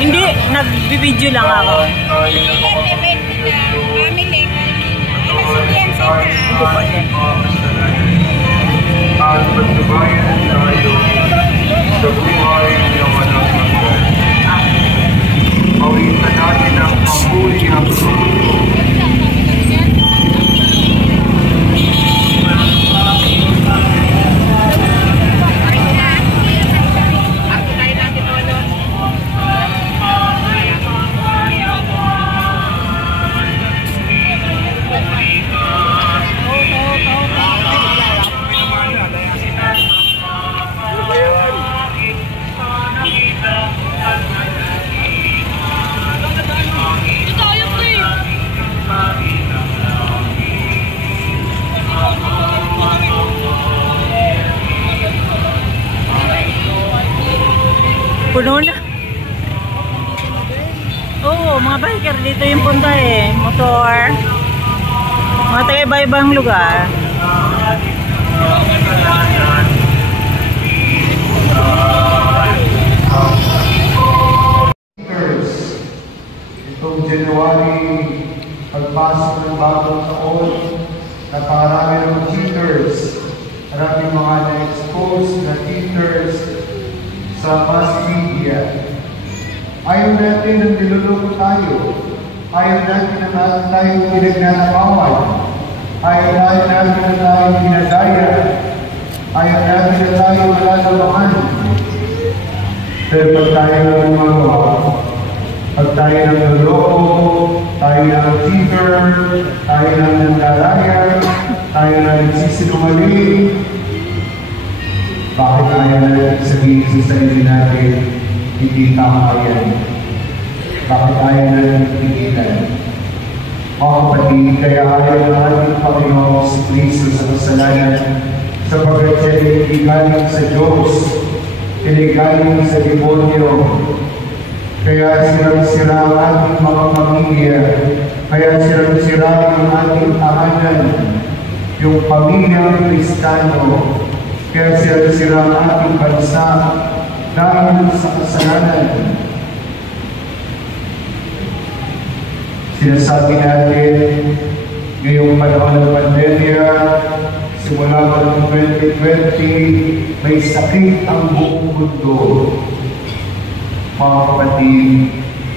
Hindi, nag-video lang ako. Pawisan natin ang panguli ang puno na. Oo, mga biker dito yung punta eh. Motor. Mga taga-iba-ibang lugar. Itong January, pagpasok ng bagong taon, naparami ng cheaters. Maraming mga na-expose na cheaters sa mass media. Ayaw natin na niluloko tayo. Ayaw natin na tayo pinagnanakawan. Ayaw natin na tayo pinadaya. Ayaw natin na tayo malalamaan. Pero pag tayo na gumagawa, pag tayo na niluloko, tayo na cheater, tayo na nandalaya, tayo na nagsisinungaling, bakit ayaw natin sabihin sa sarili natin, hindi tama yan? Bakit ayaw natin pigilan? Mga kapatid, kaya ayaw na ating Panginoon si Kristo sa kasalanan, sapagkat siya hindi galing sa Diyos, hindi galing sa demonyo. Kaya sirang-sira ang ating mga pamilya, kaya sirang-sira ang ating tahanan, yung pamilyang Kristano. Kaya sira-sira ang ating bansa dahil sa kasalanan. Sinasabi natin ngayong panahon ng pandemya, simula pa ng 2020, may sakit ang buong mundo. Mga kapatid,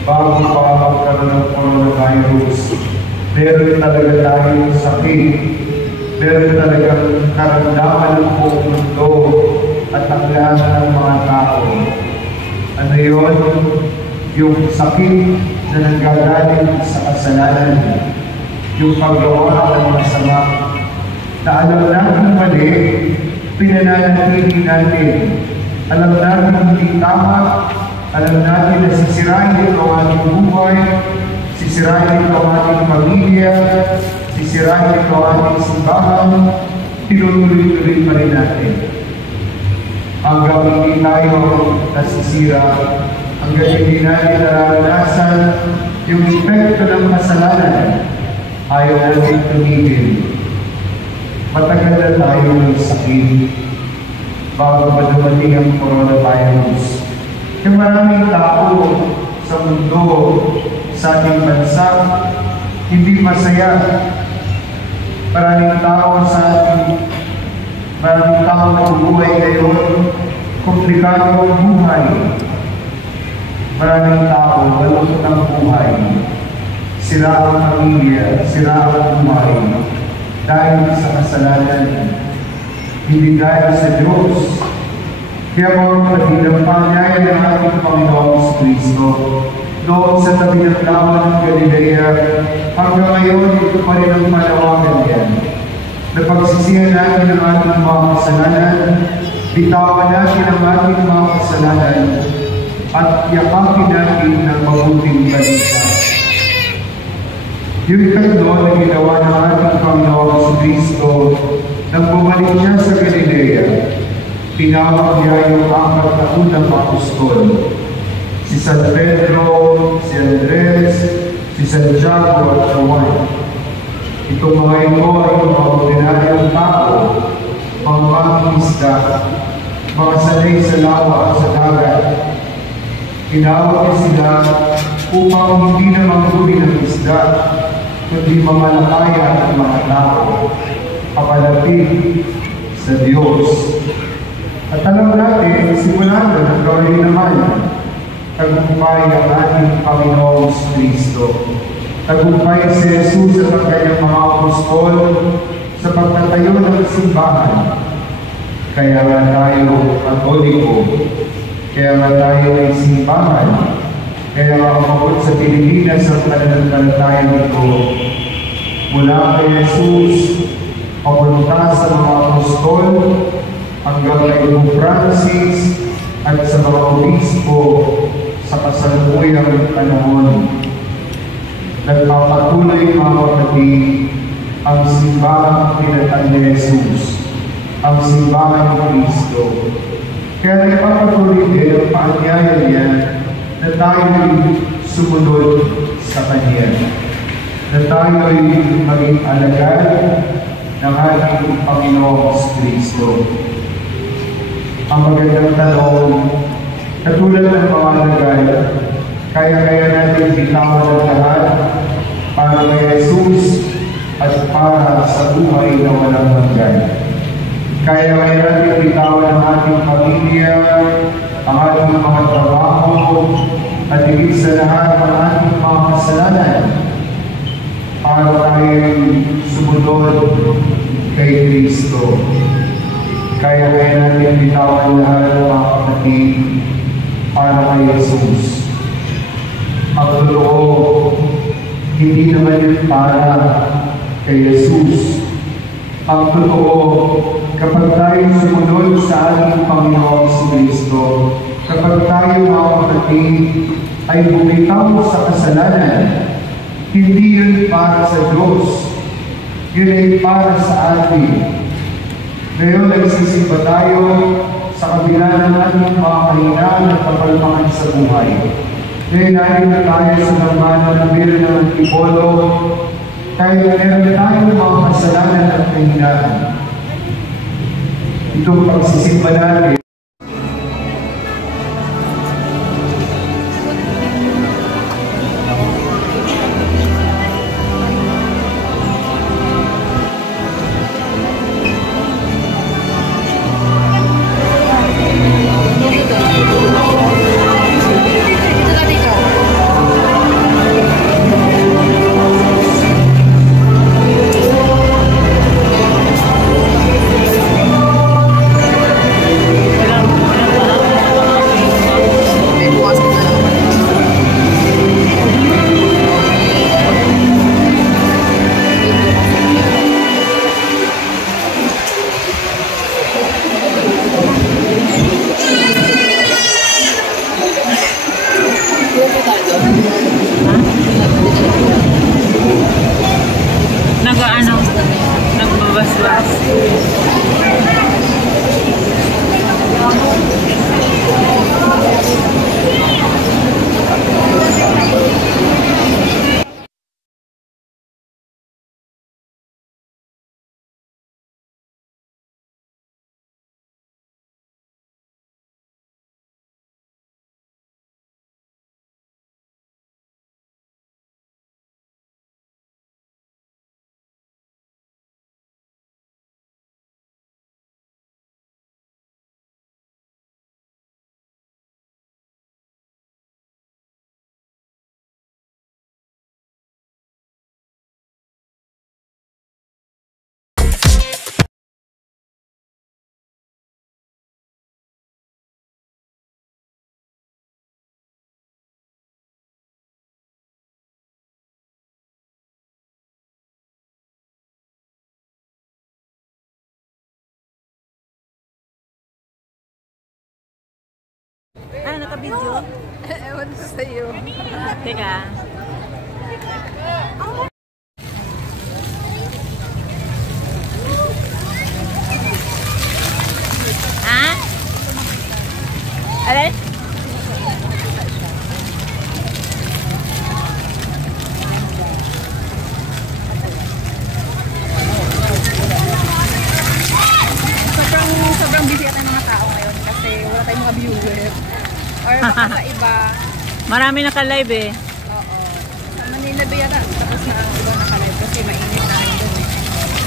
bago pa magkaroon ng coronavirus, meron talaga tayong sakit. Meron talagang karamdaman ng buong mundo at ang lahat ng mga tao. Ano yun? Yung sakit na nanggagaling sa kasalanan. Yung paggawa ng masama. Na alam natin mali, pinananatili natin. Alam natin hindi tama. Alam natin na sisirain ito ang ating buhay. Sisirain ito ang ating pamilya. Sisirain ito ang ating simbahan, tinutuloy-tuloy pa rin natin. Hanggang hindi tayo nasisira, hanggang hindi natin nararanasan yung epekto ng kasalanan, ayaw natin tumigil. Matagal na tayo ng sakit bago pa dumating ang coronavirus. Yung maraming tao sa mundo, sa ating bansa, hindi masaya. Maraming tao sa ating, maraming tao na buhay ngayon, komplikado ang buhay. Maraming tao, malungkot ang buhay. Sira ang pamilya, sira ang buhay. dahil sa kasalanan, hindi dahil sa Diyos. Kaya mga kapatid, ang pangyayari ng ating Panginoong Kristo, noon sa tabi ng lawa ng Galilea, hanggang ngayon, ito pa rin ang panawagan yan. Napagsisihan natin ang ating mga kasalanan, bitawan natin ang ating mga kasalanan, at yakapin natin ng mabuting balita. Yung tatlo na ginawa ng ating Panginoong Kristo, nang bumalik niya sa Galilea, tinawag niya yung 4 na unang apostol, si San Pedro, si Andres, si Santiago at Juan. Itong mga ito ay mga ordinaryong tao, mga mangingisda, mga sanay sa lawa at sa dagat. Tinawag niya sila upang hindi na manghuli ng isda, kundi mamalakaya ang mga tao, kapalapit sa Diyos. At alam natin, simulan na gawin naman, tagumpay ang ating Panginoong Kristo. Tagumpay si Jesus at ang kanyang mga apostol sa pagtatayo ng simbahan. Kaya nga tayo Katoliko, kaya nga tayo ay simbahan, kaya nga umabot sa Pilipinas ang pananampalataya nito. Mula kay Jesus, papunta sa mga apostol, hanggang kay Pope Francis at sa mga obispo sa kasalukuyang panahon. Nagpapatuloy mga kapatid ang simbahang tinatag ni Jesus, ang simbahang ni Kristo. Kaya nagpapatuloy din ang paanyaya niya na tayo'y sumunod sa Kanya, na tayo'y maging alagad ng ating Panginoong Kristo. Ang magandang tanong, katulad ng mga alagad, kaya natin bitawan ang lahat para kay Jesus at para sa buhay na walang hanggan. Kaya natin bitawan ang ating pamilya, ang ating mga trabaho, at higit sa lahat ang ating mga kasalanan para tayo sumunod kay Kristo. Kaya natin bitawan lahat ng mga kapatid para kay Jesus. Ang totoo, hindi naman yun para kay Jesus. Ang totoo, kapag tayo sumunod sa ating Panginoong Kristo, kapag tayo mga kapatid ay bumitaw sa kasalanan, hindi yun para sa Diyos, yun ay para sa atin. Ngayon, nagsisimba tayo sa kabila ng ating mga kahinaan at kapalpakan sa buhay. Ngayon, na tayo sa nagmana ng biro ng Antipolo, kaya meron tayo mga kasalanan at kahinaan. Itong pagsisimba natin, Ah, naka-video? Ewan ko sa'yo. Teka. Ha? Alin? Sobrang busy ata ng mga tao ngayon kasi wala tayong mga viewer. Or baka sa iba, Marami naka-live eh. oo. Sa Manila ba yata? Tapos na ang iba nakalive kasi mainit na rin doon.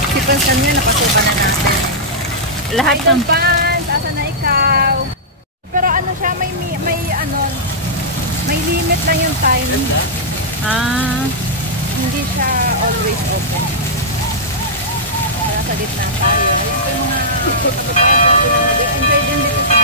Si Pans kanya, napasukan na natin. Lahat Idol ng... Pans, asa na ikaw? Pero ano siya, may limit lang yung time. Ah, Hindi siya always open. Kaya sa gitna tayo. Ayan po yung mga enjoy din dito sa